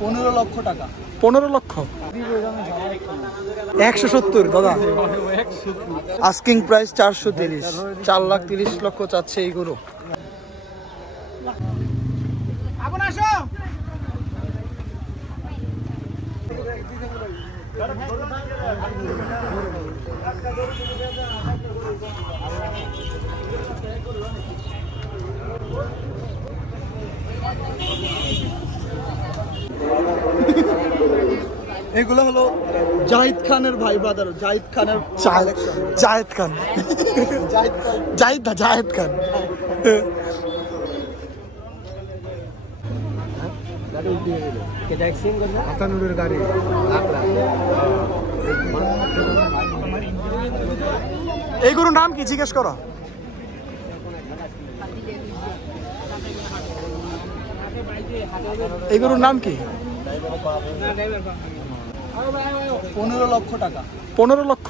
15 লক্ষ টাকা। 15 লক্ষ 170 দাদা। আস্কিং প্রাইস 430, 4,30,00,000 চাচ্ছে এই গরু। এগুলো হলো জাহিদ খানের ভাই ব্রাদার, জাহিদ খানের জাহিদ খান জাহিদ খান। এই গরুর নাম কি জিজ্ঞেস করো? এই গরুর নাম কি? 15 লক্ষ টাকা। 15 লক্ষ।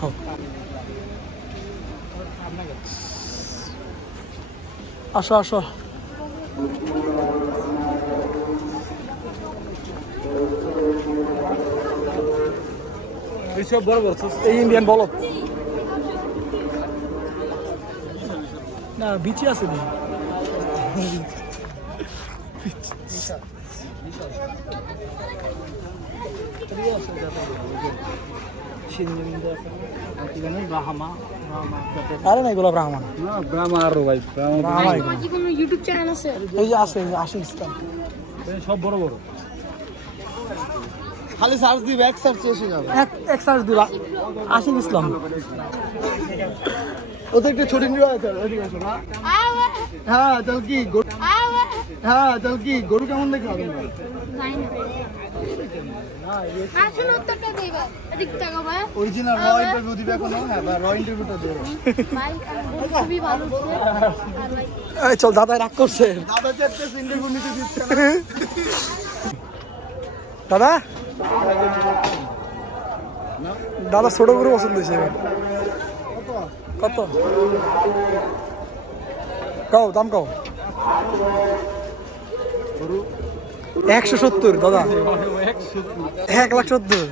আসো আসো। এই ইন্ডিয়ান বলদ না, বিচি আছে নি। আরে না, এগুলো ব্রাহ্মণ। ইউটিউব চ্যানেল আছে? এই যে আছে, আশিক ইসলাম, সব বড় বড়। খালি সার্চ দিবে, এক সার্চ এসে যাবে। এক সার্চ দিবা আশিক ইসলাম। ওদের একটা ছোট নিয়ে আছে, ওদিকে আসো না। হ্যাঁ তাহলে কি গরু, হ্যাঁ তাহলে কি গরু কেমন দেখে হবে? অরিজিনাল র ইন্টারভিউ দিবে এখনো? হ্যাঁ ভাই, র ইন্টারভিউটা দেবো। এই চল, দাদা রাগ করছে। দাদা চারটে ইন্টারভিউ নিতে দিচ্ছে না। দাদা দাদা ছোট গরু পছন্দ হয়েছে। কত কও, দাম কও। 170 দাদা। 1,70,000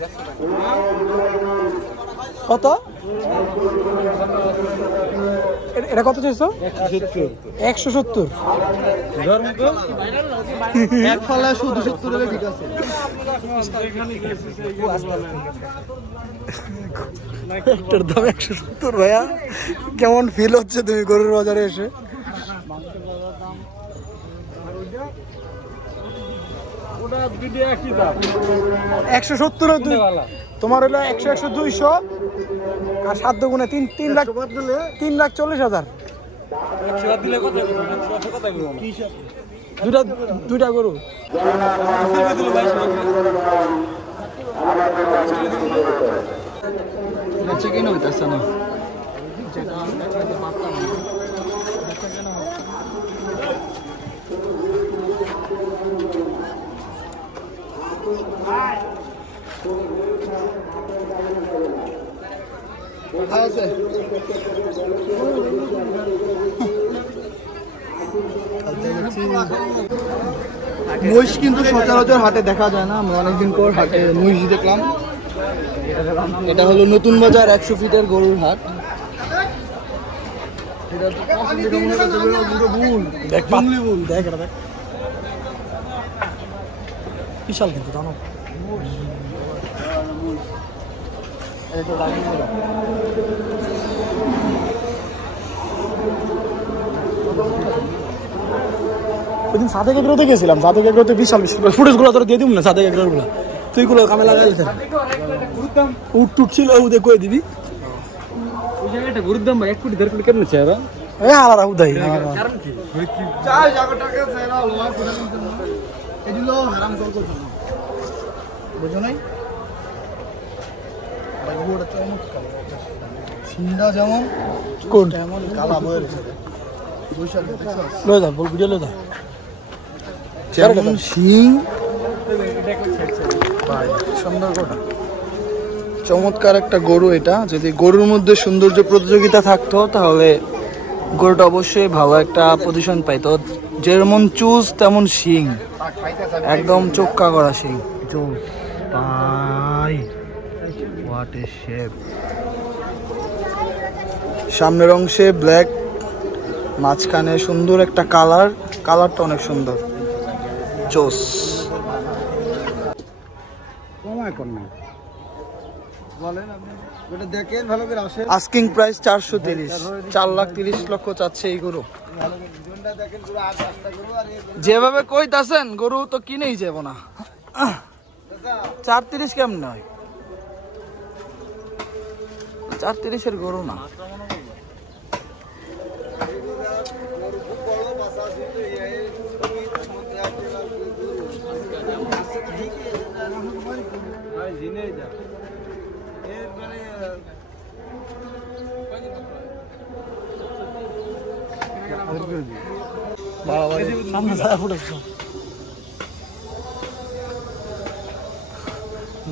কত? এটা কত চাইছো? 170। এক ফলে শুধু 70 হলে ঠিক আছে। একটার দাম 170 ভাইয়া। কেমন ফিল হচ্ছে তুমি গরুর বাজারে এসে? ওটা দুটো একই দাম। 170 তোমার হলো 100, 100, 200 আর 7 গুণে 3 লাখ, 3,40,000। দুইটা গরু। চিকেন হইতেছে না। মহিষ কিন্তু সচরাচর হাটে দেখা যায় না। আমরা অনেকদিন পর হাটে মহিষ দেখলাম। এটা হলো নতুন বাজার 100 ফিটের গরুর হাট। বিশাল কিন্তু জানো। ওইদিন সাদেক এগ্রোতে গেছিলাম, সাদেক এগ্রোতে বিশাল ফুটেজ গুলো তোর দিয়ে দিব না, সাদেক এগ্রোর গুলো তুই গুলো কামে লাগাই দিতেন। উঠ টুটছিল ওদের কয়ে দিবি। ওই জায়গাটা গরুর দাম 1 কোটি 1.5 কোটি কেমন আছে? আলাদা উদাই কারণ কি? চাই জায়গা টাকা সেরা লয় করে দিতে না। এগুলো হারাম করতে না, বুঝো নাই? বাইগুড়া চমৎকার সিন্ডা যেমন কোন তেমন কালা বয়ের বৈশাখ দেখছস? লয় দা বল ভিডিও লয় দা যেমন সিং ভাই সুন্দর গরু, চমৎকার একটা গরু এটা। যদি গরুর মধ্যে সৌন্দর্য প্রতিযোগিতা থাকতো তাহলে গরুটা অবশ্যই ভালো একটা পজিশন পাইতো যেমন চুজ তেমন শিং, একদম চোক্কা করা শিং। ভাই হোয়াট এ শেপ! সামনের অংশে ব্ল্যাক, মাঝখানে সুন্দর একটা কালারটা অনেক সুন্দর, জোস। আস্কিং প্রাইস 430, 4,30,00,000 চাচ্ছে এই গরু। যেভাবে কইতাছেন গরু তো কিনেই যাব না। 430 কেমন নয়, 430-এর গরু না।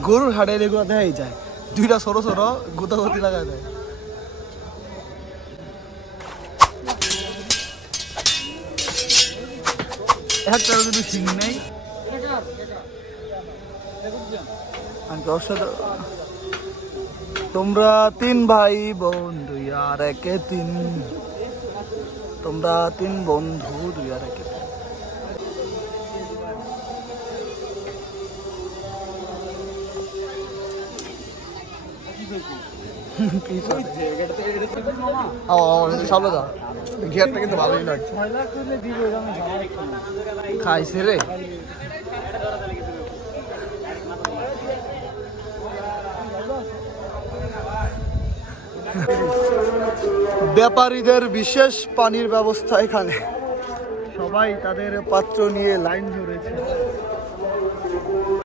গরুর হাটে এগুলো দেখাই যায়, দুইটা ছোট ছোট গোতাগতি লাগা যায়। একটারও কিন্তু শিং নেই। তোমরা 3 ভাই বোন 2 আর 1 3, তোমরা 3 বন্ধু 2 আর 1 3। সামনে যা, ঘিয়ারটা কিন্তু ভালোই লাগছে। খাইছে রে। ব্যাপারীদের বিশেষ পানির ব্যবস্থা এখানে, সবাই তাদের পাত্র নিয়ে লাইন ধরেছে।